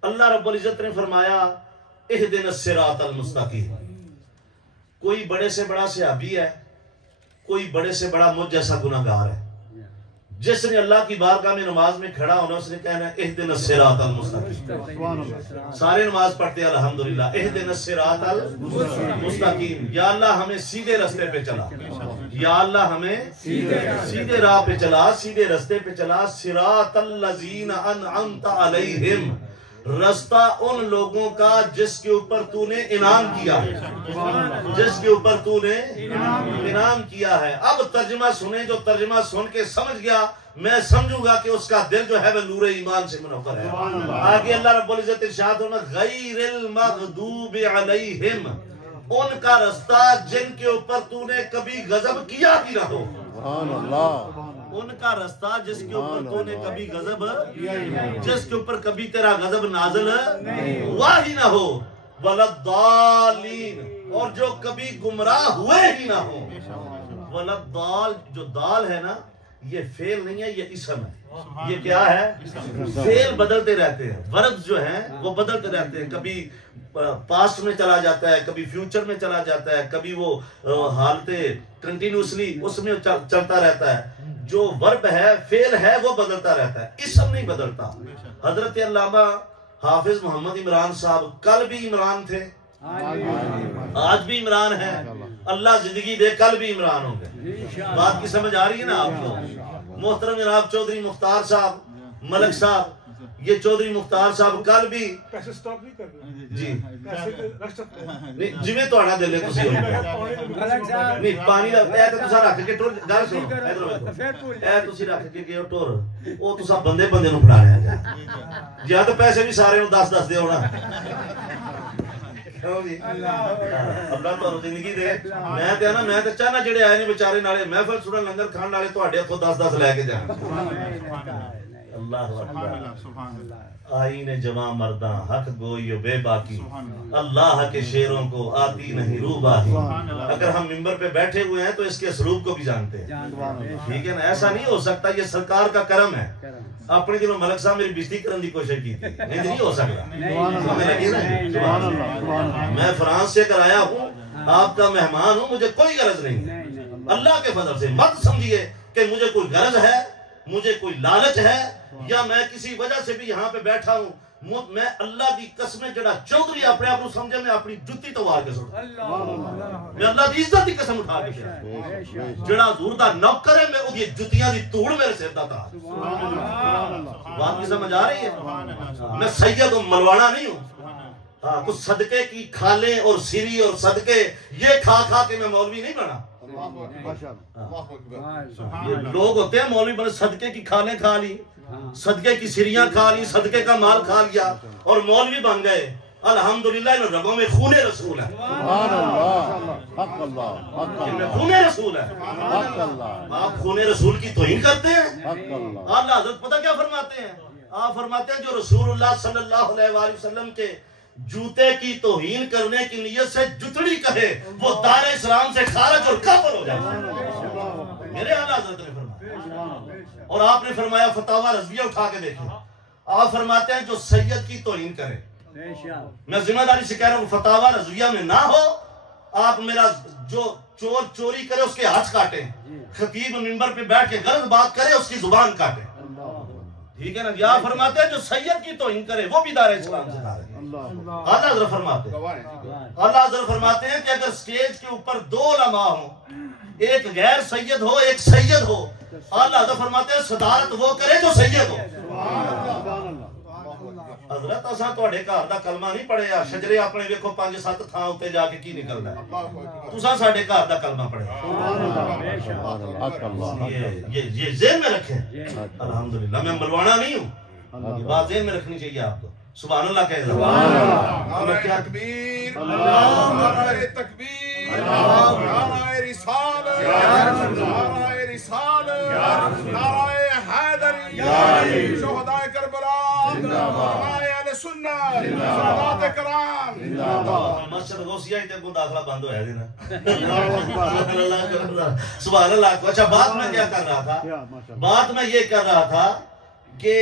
اللہ رب العزت نے فرمایا اہدنا الصراط المستقیم کوئی بڑے سے بڑا صحابی ہے کوئی بڑے سے بڑا مجھ جیسا گناہگار ہے جس نے اللہ کی بارگاہ میں نماز میں کھڑا ہونا اس نے کہنا ہے اہدنا الصراط المستقیم سارے نماز پڑھتے ہیں الحمدللہ اہدنا الصراط المستقیم یا اللہ ہمیں سیدھے رستے پہ چلا یا اللہ ہمیں سیدھے راہ پہ چلا سیدھے رستے پہ چلا صراط الذین انعمت علیہم رستہ ان لوگوں کا جس کے اوپر تو نے انعام کیا ہے، جس کے اوپر تو نے انعام کیا ہے۔ اب ترجمہ سنیں، جو ترجمہ سن کے سمجھ گیا میں سمجھوں گا کہ اس کا دل جو ہے وہ نور ایمان سے منور ہے۔ آگے اللہ رب العزت ارشاد فرماتا غیر المغضوب علیہم، ان کا رستہ جن کے اوپر تو نے کبھی غضب کیا ہی نہ ہو، سبحان اللہ، ان کا رستہ جس کے اوپر تو نے کبھی غضب، جس کے اوپر کبھی تیرا غضب نازل ہوا ہی نہ ہو، وَلَضَّالِينَ، اور جو کبھی گمراہ ہوئے ہی نہ ہو۔ وَلَضَّال، جو دال ہے نا یہ فعل نہیں ہے، یہ اسم ہے۔ یہ کیا ہے؟ فعل بدلتے رہتے ہیں، ورب جو ہیں وہ بدلتے رہتے ہیں، کبھی پاسٹ میں چلا جاتا ہے، کبھی فیوچر میں چلا جاتا ہے، کبھی وہ حالت کنٹینیوسلی اس میں چلتا رہتا ہے۔ جو ورب ہے، فعل ہے، وہ بدلتا رہتا ہے، اسم نہیں بدلتا۔ حضرت علامہ حافظ محمد عمران صاحب کل بھی عمران تھے، آج بھی عمران ہے، اللہ زندگی دے کل بھی عمران ہوں گے۔ بات کی سمجھ آ رہی ہے نا آپ کو؟ محترم جناب چودھری مختار صاحب، ملک صاحب، یہ چودھری مختار صاحب کل بھی پیسے سٹاپ نہیں کر رہے جی پیسے رکھ سکتے ہیں نہیں جویں تہاڈا دل ہے تسی نہیں پانی دا اے تے تسا رکھ کے ٹر گل سنو ادھر اے تسی رکھ کے گئے ٹر او تسا بندے بندے نوں پھڑا رہے جی تے پیسے بھی سارے نوں 10 دیو نا اللہ تو زندگی دے میں تے نا میں تے چاہنا جڑے آئے نے بیچارے نالے محفل سنن لنگر کھان والے تواڈے ہتھوں 10 لے کے جان اللہ اکبر آئین جواں مرداں حق گوئی و بے باکی اللہ کے شیروں کو آتی نہیں رو باہی۔ اگر ہم ممبر پہ بیٹھے ہوئے ہیں تو اس کے اسلوب کو بھی جانتے ہیں، ٹھیک ہے نا؟ ایسا نہیں ہو سکتا، یہ سرکار کا کرم ہے۔ اپنے دنوں ملک صاحب میری بجتی کرنے کی کوشش کی تھی، نہیں ہو سکتا۔ میں فرانس سے کر آیا ہوں، آپ کا مہمان ہوں، مجھے کوئی غرض نہیں، اللہ کے فضل سے مت سمجھیے کہ مجھے کوئی غرض ہے، مجھے کوئی لالچ ہے، یا میں کسی وجہ سے بھی یہاں پہ بیٹھا ہوں۔ میں اللہ کی قسم جڑا چودھری اپنے آپ کو سمجھے میں اپنی جتی توار کے سنتا، میں اللہ کی عزت کی قسم اٹھا کے جڑا حضور دا نوکر ہے میں وہ جتیاں دی توڑ میرے سر دا تھا۔ بات کی سمجھ آ رہی ہے؟ میں سید و ملوانا نہیں ہوں، کچھ صدقے کی کھالیں اور سری اور صدقے یہ کھا کھا کے میں مولوی نہیں بنا۔ یہ لوگ ہوتے ہیں مولوی بنے صدقے کی کھالیں کھا لی، صدقے کی سریاں کھا لی، صدقے کا مال کھا لیا اور مولوی بن گئے۔ الحمدللہ ان رگوں میں خون رسول ہے، سبحان اللہ، حق اللہ، حق ان میں اللہ، خون رسول ہے۔ حق اللہ، آپ خون رسول کی توہین کرتے ہیں؟ حق اللہ، اللہ حضرت پتہ کیا فرماتے ہیں؟ آپ فرماتے ہیں جو رسول اللہ صلی اللہ علیہ وآلہ وسلم کے جوتے کی توہین کرنے کی نیت سے جتڑی کہے وہ دار اسلام سے خارج اور کافر ہو جائے۔ میرے اعلیٰ حضرت نے فرمایا، اور آپ نے فرمایا فتاوی رضویہ اٹھا کے دیکھیں، آپ فرماتے ہیں جو سید کی توہین کرے، میں ذمہ داری سے کہہ رہا ہوں فتاوی رضویہ میں نہ ہو، آپ میرا جو چور چوری کرے اس کے ہاتھ کاٹیں، خطیب منبر پہ بیٹھ کے غلط بات کرے اس کی زبان کاٹیں، ٹھیک ہے نا؟ یا فرماتے ہیں جو سید کی توہین کرے وہ بھی دار اسلام سے خارج ہے۔ اللہ حضرت فرماتے ہیں، اللہ حضرت فرماتے ہیں کہ اگر سٹیج کے اوپر 2 علماء ہوں، ایک غیر سید ہو ایک سید ہو، اللہ حضرت فرماتے ہیں صدارت وہ کرے جو سید ہو۔ حضرت اساں تواڈے گھر دا کلمہ نہیں پڑھیا، شجرے اپنے ویکھو 5-7 تھاں اوتے جا کے کی نکلدا ہے، تساں ساڈے گھر دا کلمہ پڑھیا۔ حق اللہ، یہ ذہن میں رکھیں، الحمدللہ میں ملوانا نہیں ہوں، یہ بات ذہن میں رکھنی چاہیے آپ کو۔ سبحان اللہ کہہ رہا نعرہ تکبیر، نعرہ تکبیر، نعرہ رسالت، نعرہ رسالت، نعرہ حیدری، شہداء کربلا، نعرہ اہل سنت، سادات کرام۔ مسجد غوثیہ ہی تے کو داخلہ بند ہویا دینا۔ سبحان اللہ۔ اچھا بات میں کیا کر رہا تھا؟ بات میں یہ کر رہا تھا کہ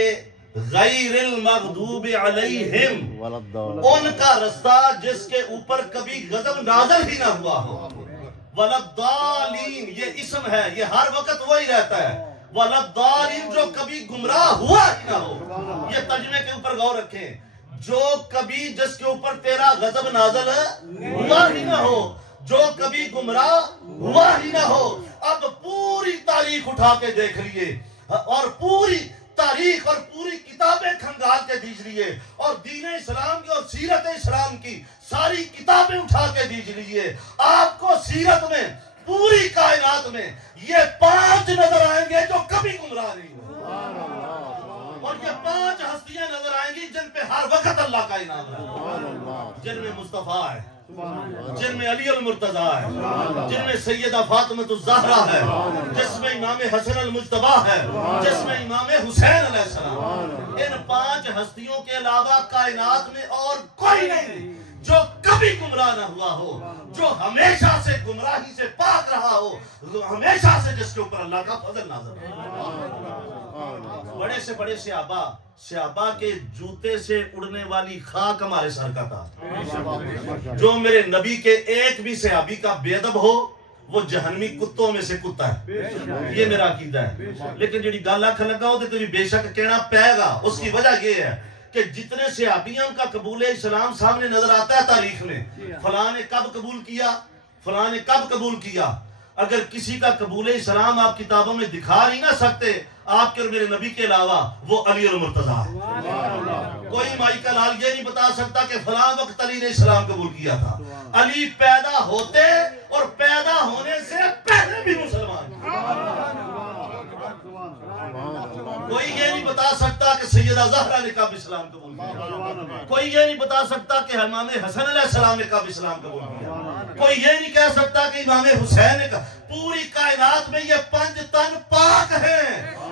غیر المغضوب علیہم، ان کا رستہ جس کے اوپر کبھی غضب نازل ہی نہ ہوا ہو، ولضالین یہ اسم ہے، یہ ہر وقت وہی رہتا ہے، ولضالین جو کبھی گمراہ ہوا ہی نہ ہو۔ یہ ترجمے کے اوپر غور رکھیں، جو کبھی جس کے اوپر تیرا غضب نازل ہوا ہی نہ ہو، جو کبھی گمراہ ہوا ہی نہ ہو۔ اب پوری تاریخ اٹھا کے دیکھ لیے اور پوری تاریخ اور پوری کتابیں کھنگال کے دیجیے اور دین اسلام کی اور سیرت اسلام کی ساری کتابیں اٹھا کے دیجیے. آپ کو سیرت میں پوری کائنات میں یہ 5 نظر آئیں گے جو کبھی گمراہ نہیں ہوئے، اور یہ 5 ہستیاں نظر آئیں گی جن پہ ہر وقت اللہ کا انعام ہے، جن میں مصطفیٰ ہے، جن میں علی المرتضیٰ ہے، جن میں سیدہ فاطمہ الزہرا ہے، جس میں امام حسن المجتبی ہے، جس میں امام حسین علیہ السلام. ان 5 ہستیوں کے علاوہ کائنات میں اور کوئی نہیں جو کبھی گمراہ نہ ہوا ہو، جو ہمیشہ سے گمراہی سے پاک رہا ہو، ہمیشہ سے جس کے اوپر اللہ کا فضل نازل ہو. بڑے سے بڑے صحابہ کے جوتے سے اڑنے والی خاک ہمارے سر کا تھا. جو میرے نبی کے ایک بھی صحابی کا بے ادب ہو وہ جہنمی کتوں میں سے کتا ہے، یہ میرا عقیدہ ہے. لیکن جڑی گل آکھ لگا ہو تو بے شک کہنا پائے گا. اس کی وجہ یہ ہے کہ جتنے صحابیوں کا قبول اسلام سامنے نظر آتا ہے تاریخ میں، فلاں نے کب قبول کیا، فلاں نے کب قبول کیا. اگر کسی کا قبول اسلام آپ کتابوں میں دکھا نہیں نہ سکتے آپ کے اور میرے نبی کے علاوہ، وہ علی المرتضیٰ ہے. کوئی مائی کا لال یہ نہیں بتا سکتا کہ فلاں وقت علی نے اسلام قبول کیا تھا. علی پیدا ہوتے اور پیدا ہونے سے پہلے بھی مسلمان. کوئی یہ نہیں بتا سکتا کہ سیدہ زہرا نے کب اسلام قبول کیا. کوئی یہ نہیں بتا سکتا کہ امام حسن علیہ السلام نے کب اسلام قبول کیا. کوئی یہ نہیں کہہ سکتا کہ امام حسین نے. پوری کائنات میں یہ 5 تن پاک ہیں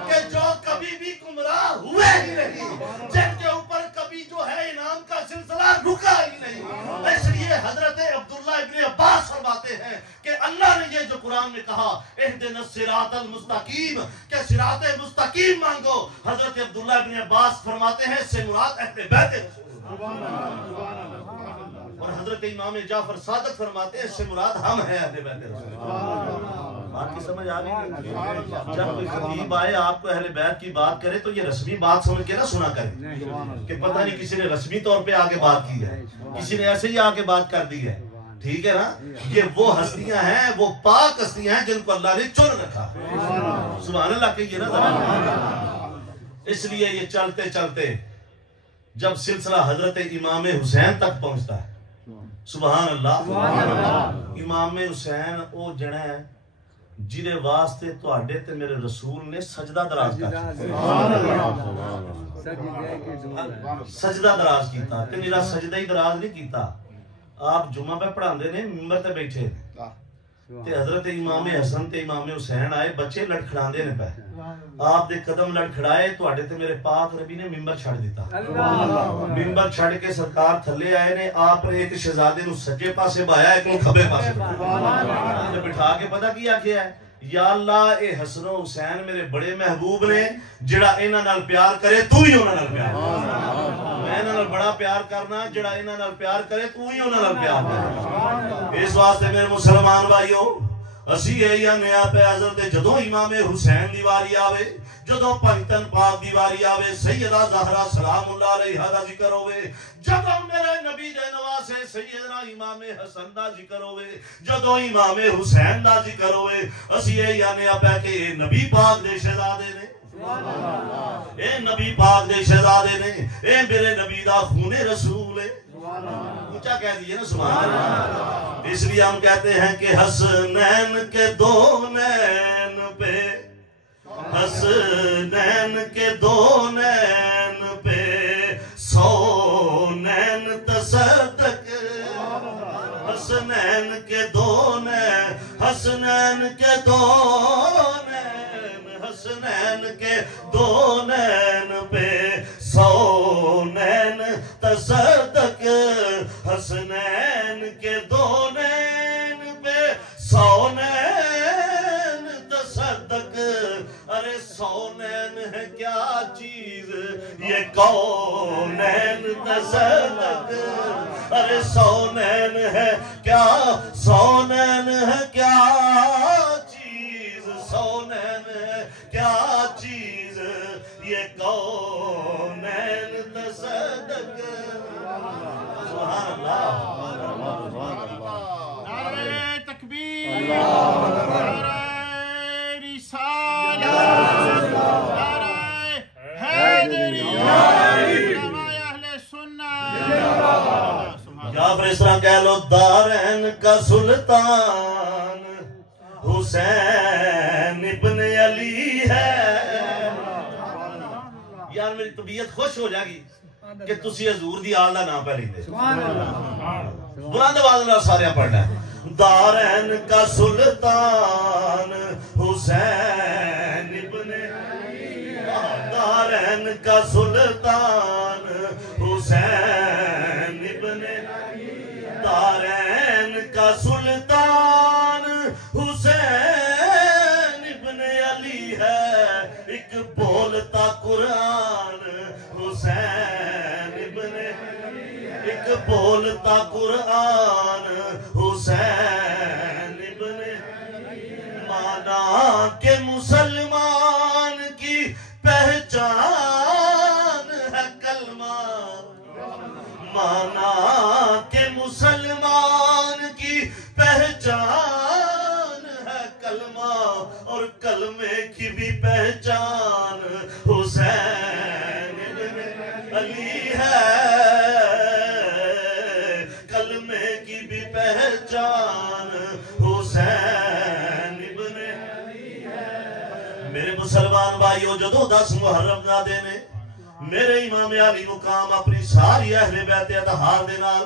کہ جو کبھی بھی گمراہ ہوئے ہی نہیں، جن کے اوپر کبھی جو ہے انعام کا سلسلہ رکا ہی نہیں. اس لیے حضرت عبداللہ ابن عباس فرماتے ہیں کہ اللہ نے یہ جو قرآن میں کہا اہدنا الصراط المستقیم، کہ صراط مستقیم مانگو، حضرت عبداللہ ابن عباس فرماتے ہیں اس سے مراد اہل بیت رسول. اور حضرت امام جعفر صادق فرماتے ہیں اس سے مراد ہم ہیں اہل بیت رسول. بات کی سمجھ آ گئی؟ جب کوئی خطیب آئے آپ کو اہل بیت کی بات کرے تو یہ رسمی بات سمجھ کے نہ سنا کرے کہ پتہ نہیں کسی نے رسمی طور پہ آگے بات کی ہے، کسی نے ایسے ہی آگے بات کر دی ہے. ٹھیک ہے نا؟ یہ وہ ہستیاں ہیں، وہ پاک ہستیاں ہیں جن کو اللہ نے چن رکھا. سبحان اللہ کہیے نا ذرا. اس لیے یہ چلتے چلتے جب سلسلہ حضرت امام حسین تک پہنچتا ہے، سبحان اللہ، امام حسین او جڑا ہے جیدے واسطے تواڈے تے میرے رسول نے سجدہ دراز کیا، سجدہ دراز کیتا. تے میرا سجدہ ہی دراز نہیں کیتا. آپ جمعہ پہ پڑھاندے نے ممبر تے بیٹھے تے حضرت امام حسن تے امام حسین آئے، بچے لڑکھڑاندے نے پہ. آپ دے قدم لڑکھڑائے تواڈے تے میرے پاک ربی نے ممبر چھڑ دیتا. ممبر چھڑ کے سرکار تھلے آئے نے، آپ نے ایک شہزادے نو سجے پاسے بایا، ایک نو کھبے پاسے بٹھا کے پتہ کیا کیا ہے، یا اللہ اے حسن و حسین میرے بڑے محبوب نے، جڑا انہاں نال پیار کرے تو ہی انہاں نال پیار کر. میں انہاں نال بڑا پیار کرنا، جڑا انہاں نال پیار کرے تو ہی انہاں نال پیار کر. اس واسطے میرے مسلمان بھائیو، اسی یہ نیا پہ حضرت جدوں امام حسین دی واری آوے، جدوں پنجتن پاک دی واری آوے، سیدہ زہرا سلام اللہ علیہا دا ذکر ہوئے، جدوں میرے نبی دے نواسے سیدنا امام حسن دا ذکر ہوئے، جدوں امام حسین دا ذکر ہوئے، اسی یہ نیا پہ کہ اے نبی پاک دے شہزادے نے، اے نبی پاک دے شہزادے نے، اے میرے نبی دا خون رسول ہے. اونچا کہہ دیئے نا سبحان اللہ. اس لیے ہم کہتے ہیں کہ حسنین کے 2 نین پہ، حسنین کے 2 نین پہ 100 نین تصدق. حسنین کے 2 نین، حسنین کے 2 نین، حسنین کے 2 نین پہ 100 نین تصدق. حسنین کے 2 نین پہ 100 نین تصدق. ارے 100 نین ہے کیا چیز یہ کونین تصدق. ارے 100 نین ہے کیا، 100 نین ہے کیا چیز، 100 نین ہے کیا چیز یہ کونین تصدق. سبحان اللہ. نعرہ تکبیر، نعرہ رسالت، نعرہ اس طرح کہہ لو دارین کا سلطان حسین ابن علی ہے. یار میری طبیعت خوش ہو جائے گی کہ تسی حضور دی آل دا نام پہ لیندے. بلند آواز نال سارے پڑھنا ہے. دارین کا سلطان حسین ابن علی، دارین کا سلطان حسین ابن علی، دارین کا سلطان حسین ابن علی ہے. ایک بولتا قرآن حسین ابن علی، ایک بولتا قرآن حسین ابن علی. مانا کہ مسلمان کی پہچان ہے کلمہ، مانا کہ مسلمان کی پہچان ہے کلمہ، اور کلمے کی بھی پہچان حسین ابن علی ہے. کلمے کی بھی پہچان حسین ابن علی ہے. میرے مسلمان بھائیو، جدو 10 محرم نہ دینے میرے امام علی مقام اپنی ساری اہل بیت اطہار دے نال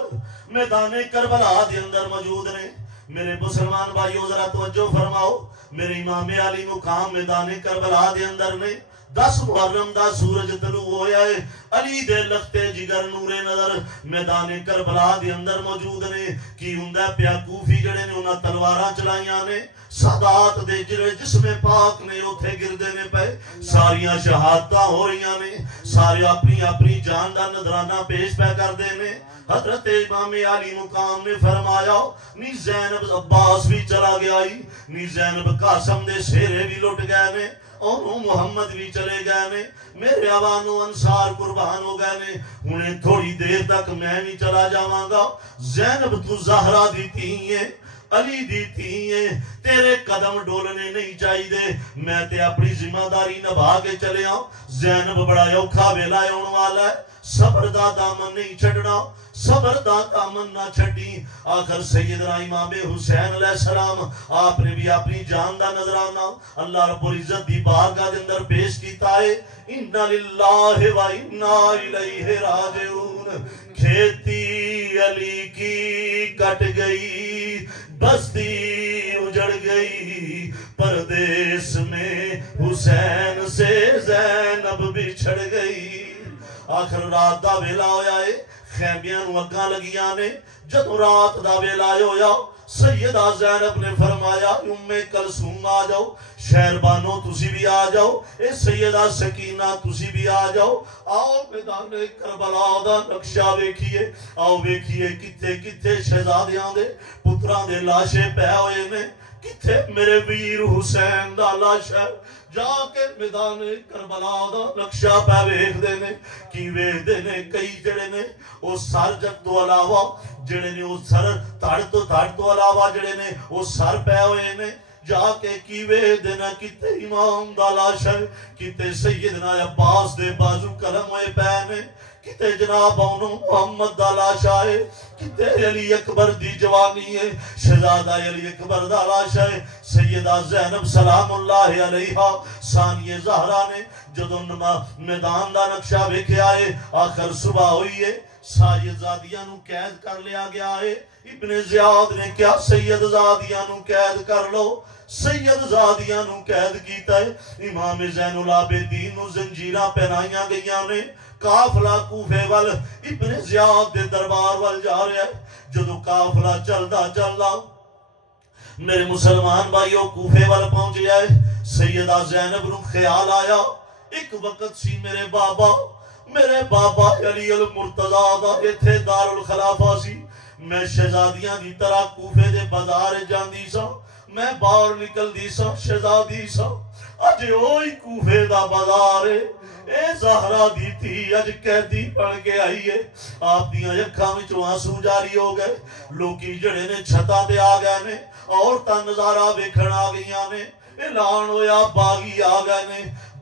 میدان کربلا دے اندر موجود نے. میرے مسلمان بھائیو ذرا توجہ فرماؤ، میرے امام علی مقام میدان کربلا دے اندر نے. 10 محرم دا سورج طلوع ہویا ہے، علی دے لختے جگر نور نظر میدان کربلا دے اندر موجود نے. کی ہوندا پیا کوفی جڑے نے انہاں تلواراں چلائیاں نے، سادات دے جڑے جسم پاک نے اوتھے گردے نے پے، ساریاں شہادتاں ہو رہیاں نے، سارے اپنی اپنی جان دا نذرانہ پیش پہ کر دے نے. حضرت امام علی مقام نے فرمایا نی زینب عباس بھی چلا گیا ہی، نی زینب قاسم دے سیرے بھی لٹ گئے نے، اور محمد بھی چلے گئے نے، میرے عوانو انصار قربان ہو گئے نے. انہیں تھوڑی دیر تک میں بھی چلا جاواں گا. زینب تو زہرا دیتی ہیں، علی دیتی ہیں، تیرے قدم ڈولنے نہیں چاہی دے، میں تے اپنی ذمہ داری نبھا کے چلے آؤں. زینب بڑا اوکھا ویلا آن والا ہے، صبر دا دامن نہیں چھڑنا، صبر دا دامن نہ چھڑی. آخر سیدنا امام حسین علیہ السلام آپ نے بھی اپنی جان دا نظرانہ اللہ رب العزت دی بارگاہ دے اندر پیش کیتا ہے. اِنَّا لِلَّهِ وَإِنَّا إِلَيْهِ رَاجِعُونَ. کھیتی علی کی کٹ گئی، بستی اجڑ گئی، پردیس میں حسین سے زینب بچھڑ گئی. آخر رات دا ویلا ہویا ہے، خیمیاں نو اگاں لگیاں نے. جدو رات دا ویلا ہویا سیدہ زینب نے فرمایا ام کلثوم آ جاؤ، شہربانو تسی بھی آ جاؤ، اے سیدہ سکینہ تسی بھی آ جاؤ. آؤ میدان کربلا دا نقشہ ویکھیے، آؤ ویکھیے کتے کتے شہزادیاں دے پتراں دے لاشے پہ ہوئے نے، کتے میرے ویر حسین دا لاش ہے. جا کے میدان کربلا دا نقشہ پہ ویکھ دے نے. کی ویکھ دے نے کئی جڑے نے او سر جگ تو علاوہ جڑے نے او سر تھڑ تو علاوہ جڑے نے او سر پہ ہوئے نے. جا کے کی ویکھ دے نا کتے امام دا لاش ہے، کتے سیدنا عباس دے بازو کرم ہوئے پہ نے، کتے جناب انہوں محمد دا لاش آئے، کتے علی اکبر دی جوانی ہے، شہزادہ علی اکبر دا لاش ہے. سیدہ زینب سلام اللہ علیہا ثانی زہرا نے جدو میدان دا نقشہ ویکھے آئے. آخر صبح ہوئی ہے، سید زادیاں نو قید کر لیا گیا ہے. ابن زیاد نے کیا سید زادیاں نو قید کر لو، سید زادیاں نو قید کیتا ہے. امام زین العابدین نو زنجیراں پہنائیاں گئیاں نے. قافلہ کوفے وال ابن زیاد دے دربار وال جا رہا ہے. جدو قافلہ چلدا چلدا میرے مسلمان بھائیو کوفے وال پہنچ جائے. سیدہ زینب نو خیال آیا ایک وقت سی میرے بابا علی المرتضیٰ دا ایتھے دار الخلافہ سی. میں شہزادیاں دی طرح کوفے دے بازار جاندی سا، میں باہر نکل دی سا شہزادی سا. اج اوئی کوفے دا بازار ہے، اے زہرا دی تھی اج قیدی بن کے آئی ہے. آپ دیاں اکھاں وچوں آنسو جاری ہو گئے. لوکی جڑے نے چھتاں تے آ گئے نے، عورتاں نظارہ ویکھن آ گئیاں نے. اعلان ہویا باغی آ گئے نے.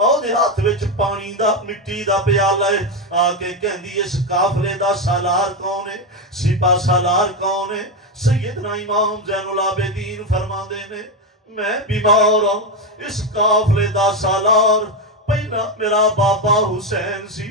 ਉਹਦੇ ਹੱਥ ਵਿੱਚ ਪਾਣੀ ਦਾ ਮਿੱਟੀ ਦਾ ਪਿਆਲਾ ਹੈ। ਆ ਕੇ ਕਹਿੰਦੀ ਇਸ ਕਾਫਲੇ ਦਾ ਸਾਲਾਰ ਕੌਣ ਹੈ, ਸਿਪਾ ਸਾਲਾਰ ਕੌਣ ਹੈ? ਸੈਯਦਨਾ ਇਮਾਮ ਜ਼ੈਨੁਲ ਆਬਿਦੀਨ ਫਰਮਾਉਂਦੇ ਨੇ ਮੈਂ ਬਿਮਾਰ ਹਾਂ। ਇਸ ਕਾਫਲੇ ਦਾ ਸਾਲਾਰ ਪਹਿਲਾਂ ਮੇਰਾ ਬਾਬਾ ਹੁਸੈਨ ਸੀ,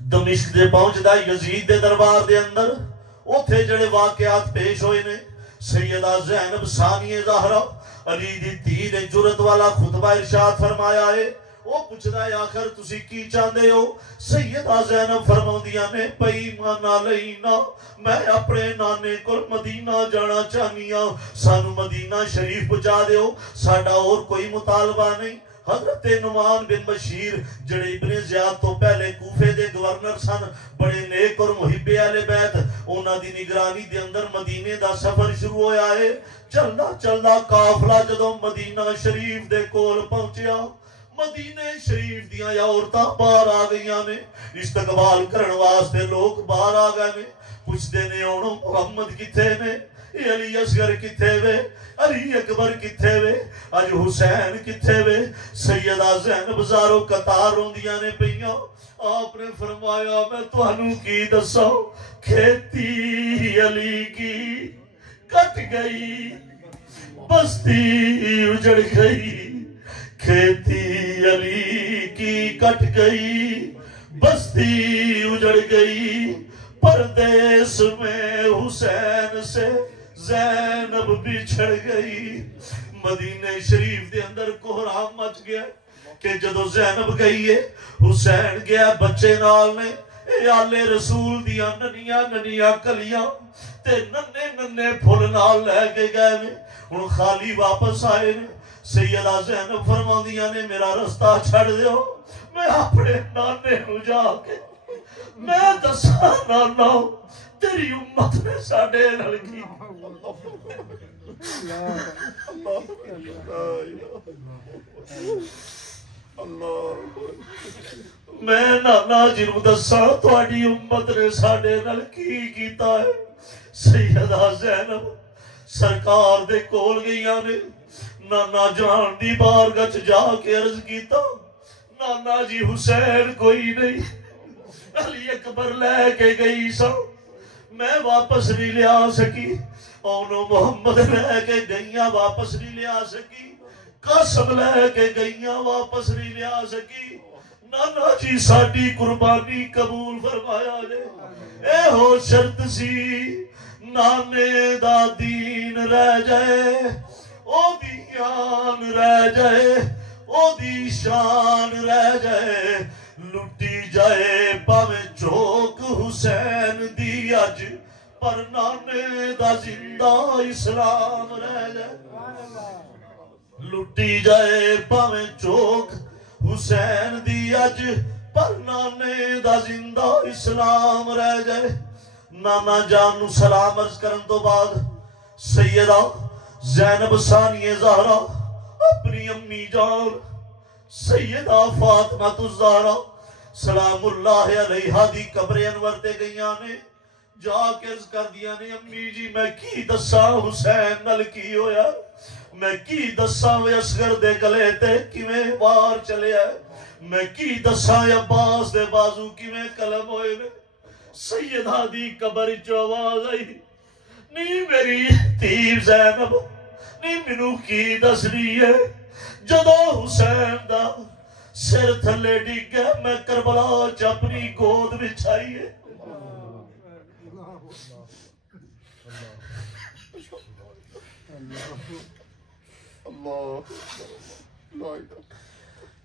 دمشق دے پہنچدا یزید دے دربار دے اندر اوتھے جڑے واقعات پیش ہوئے نے سیدہ زینب ثانیہ زہرا علی دی دھی نے جرت والا خطبہ ارشاد فرمایا ہے وہ پوچھدا ہے آخر تسی کی چاہندے ہو سیدہ زینب فرماندیاں نے پئی مانا لینا میں اپنے نانے کو مدینہ جانا چاہنی ہوں سانو مدینہ شریف پہنچا دیو ساڈا اور کوئی مطالبہ نہیں حضرت نعمان بن بشیر جڑے ابن زیاد تو پہلے کوفے دے گورنر سن بڑے نیک اور محب اہل بیت انہاں دی نگرانی دے اندر مدینے دا سفر شروع ہویا ہے چلدا چلدا قافلہ جدوں مدینہ شریف دے کول پہنچیا مدینہ شریف دیاں عورتاں باہر آ گئیاں نے استقبال کرن واسطے لوگ باہر آ گئے نے پوچھدے نے ہن محمد کتھے نے علی اصغر کتھے وے علی اکبر کتھے وے اج حسین کتھے وے سیدہ زینب زارو قطار روندیاں نے پیاں آپ نے فرمایا میں تانوں کی دساں کھیتی علی کی کٹ گئی بستی اجڑ گئی کھیتی علی کی کٹ گئی بستی اجڑ گئی پردیس میں حسین سے زینب بچھڑ گئی مدینہ شریف دے اندر کوہرام مچ گیا کہ جدو زینب گئی ہے حسین گیا بچے نال نے اے آلے رسول دیا ننیاں ننیاں کلیاں تے ننے ننے پھول نال لے کے گئے نے ان خالی واپس آئے نے سیدہ زینب فرماندیاں نے میرا رستہ چھڑ دیو میں اپنے نانے ہو جا کے میں دسا نانا تیری امت نے ساڑے لڑکی میں نانا جنہوں دسا تواڈی امت نے ساڑے لڑکی کیتا ہے سیدہ زینب سرکار دے کول گئیاں نے نانا جان دی بارگاہ جا کے عرض کیتا نانا جی حسین کوئی نہیں علی اکبر لے کے گئی سا میں واپس نہیں لے آ سکی اونو محمد لے کے گئیاں واپس نہیں لے آ سکی قاسم لے کے گئیاں واپس نہیں لے آ سکی نانا جی ساڈی قربانی قبول فرمایا لے اے ہو شرط سی نانے دا دین رہ جائے او دی آن رہ جائے او دی شان رہ جائے لٹی جائے پاویں چوک حسین دی اج پر نانے دا زندہ اسلام رہ جائے لٹی جائے پاویں چوک حسین دی اج پر نانے دا زندہ اسلام رہ جائے نانا جان نو سلام عرض کرن تو بعد سیدہ زینب ثانیہ زہرا اپنی امی جان سیدہ فاطمہ الزہرا سلام اللہ علیہا دی قبر انور تے گئیاں نے جا کے عرض کر دیا نے امی جی میں کی دسا حسین نل کی ہویا میں کی دسا وے اصغر دے گلے تے کیویں وار چلے آئے میں کی دسا عباس دے بازو کیویں قلم ہوئے نے سیدہ دی قبر چو آواز آئی نہیں میری تیر زینب نہیں منو کی دس رہی ہے جدو حسین دا سر تھلے ڈگ گیا میں کربلا چ اپنی گود بچھائی ہے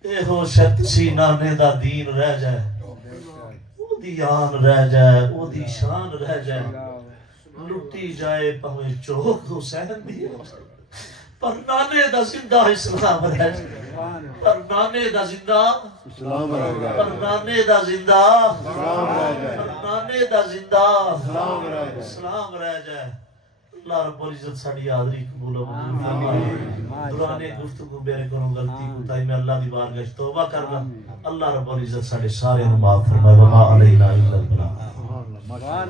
اے ہو شرط سی نانے دا دین رہ جائے او دی آن رہ جائے او دی شان رہ جائے لٹی جائے پہویں چوک حسین دی پر نانے دا زندہ اسلام رہ جائے پر نانے دا زندہ اسلام رہ جائے پر نانے دا زندہ اسلام رہ جائے پر نانے دا زندہ اسلام رہ جائے اسلام رہ جائے اللہ رب العزت ساڑی حاضری قبول و منظور فرمائے درانے گفتگو میرے کنوں غلطی کوتاہی میں اللہ دی بارگاہ توبہ کرنا اللہ رب العزت ساڑے سارے معاف فرمائے وما علینا الا البلاغ